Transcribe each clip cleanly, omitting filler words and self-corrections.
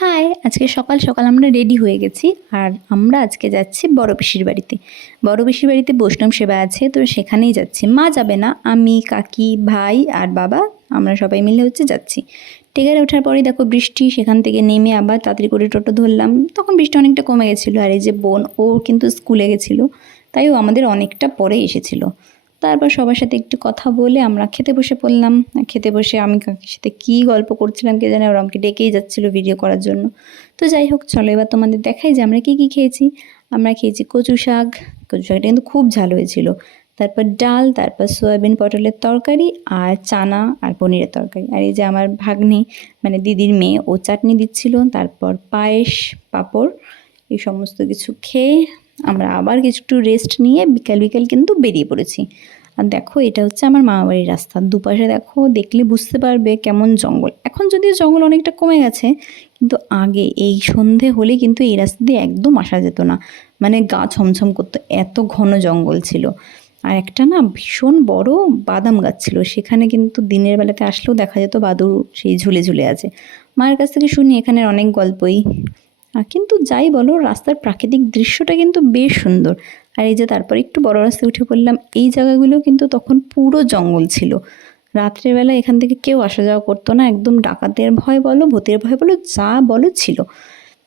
High, আজকে সকাল সকাল আমরা রেডি হয়ে গেছি আর আমরা আজকে যাচ্ছি বড় পিসির বাড়িতে। বড় পিসির বাড়িতে বৈষ্ণব সেবা আছে, তো সেখানেই যাচ্ছি। মা যাবে না, আমি, কাকি, ভাই আর বাবা আমরা সবাই মিলে যাচ্ছি। টেকারে ওঠার পরেই দেখো বৃষ্টি, সেখান থেকে নেমে আবার তাড়াতাড়ি করে টোটো ধরলাম। তখন বৃষ্টি অনেকটা কমে গেছিলো। আর এই যে বোন, ও কিন্তু স্কুলে গেছিলো, তাই ও আমাদের অনেকটা পরে এসেছিলো। তারপর সবার সাথে একটু কথা বলে আমরা খেতে বসে পড়লাম। খেতে বসে আমি কাকির সাথে কী গল্প করছিলাম কে জানে, ওরা আমাকে ডেকেই যাচ্ছিলো ভিডিও করার জন্য। তো যাই হোক, চলো এবার তোমাদের দেখাই যে আমরা কী কী খেয়েছি। আমরা খেয়েছি কচু শাক, কচু শাকটা কিন্তু খুব ঝাল হয়েছিল। তারপর ডাল, তারপর সয়াবিন পটলের তরকারি, আর চানা আর পনিরের তরকারি। আর এই যে আমার ভাগ্নে মানে দিদির মেয়ে, ও চাটনি দিচ্ছিল। তারপর পায়েস, পাঁপড়, এই সমস্ত কিছু খেয়ে আমরা আবার একটু রেস্ট নিয়ে বিকাল বিকাল কিন্তু বেরিয়ে পড়েছি। আর দেখো, এটা হচ্ছে আমার মামাবাড়ির রাস্তা। দুপাশে দেখো, দেখলে বুঝতে পারবে কেমন জঙ্গল। এখন যদিও জঙ্গল অনেকটা কমে গেছে, কিন্তু আগে এই সন্ধে হলে কিন্তু এই রাস্তা দিয়ে একদম আসা যেত না। মানে গা ছমছম করতো, এত ঘন জঙ্গল ছিল। আর একটা না ভীষণ বড় বাদাম গাছ ছিল, সেখানে কিন্তু দিনের বেলাতে আসলেও দেখা যেত বাদুড় সেই ঝুলে ঝুলে আছে। মায়ের কাছ থেকে শুনি এখানের অনেক গল্পই। কিন্তু যাই বলো, রাস্তার প্রাকৃতিক দৃশ্যটা কিন্তু বেশ সুন্দর। আর এই যে তারপর একটু বড় রাস্তায় উঠে পড়লাম। এই জায়গাগুলো কিন্তু তখন পুরো জঙ্গল ছিল। রাত্রেবেলা এখান থেকে কেউ আসা যাওয়া করতো না, একদম ডাকাতের ভয় বলো, ভূতের ভয় বলো, যা বলো ছিল।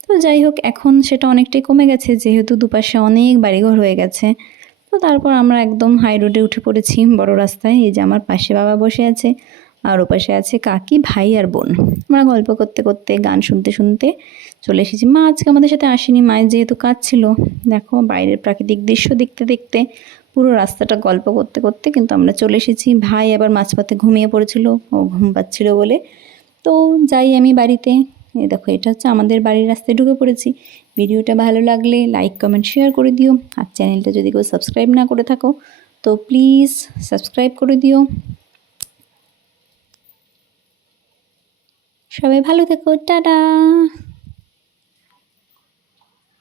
তো যাই হোক, এখন সেটা অনেকটাই কমে গেছে, যেহেতু দুপাশে অনেক বাড়িঘর হয়ে গেছে। তো তারপর আমরা একদম হাই রোডে উঠে পড়েছি, বড় রাস্তায়। এই যে আমার পাশে বাবা বসে আছে, আর ওপাশে আছে কাকি, ভাই আর বোন। আমরা গল্প করতে করতে, গান শুনতে শুনতে চলে এসেছি। মা আজকে আমাদের সাথে আসেনি, মায়ের যেহেতু কাজ ছিল। দেখো, বাইরের প্রাকৃতিক দৃশ্য দেখতে দেখতে পুরো রাস্তাটা গল্প করতে করতে কিন্তু আমরা চলে এসেছি। ভাই আবার মাঝপথে ঘুমিয়ে পড়েছিল, ও ঘুম পাচ্ছিল বলে। তো যাই আমি বাড়িতে। এই দেখো, এটা হচ্ছে আমাদের বাড়ির রাস্তায় ঢুকে পড়েছি। ভিডিওটা ভালো লাগলে লাইক, কমেন্ট, শেয়ার করে দিও। আর চ্যানেলটা যদি কেউ সাবস্ক্রাইব না করে থাকো, তো প্লিজ সাবস্ক্রাইব করে দিও। সবাই ভালো থেকো, টাটা।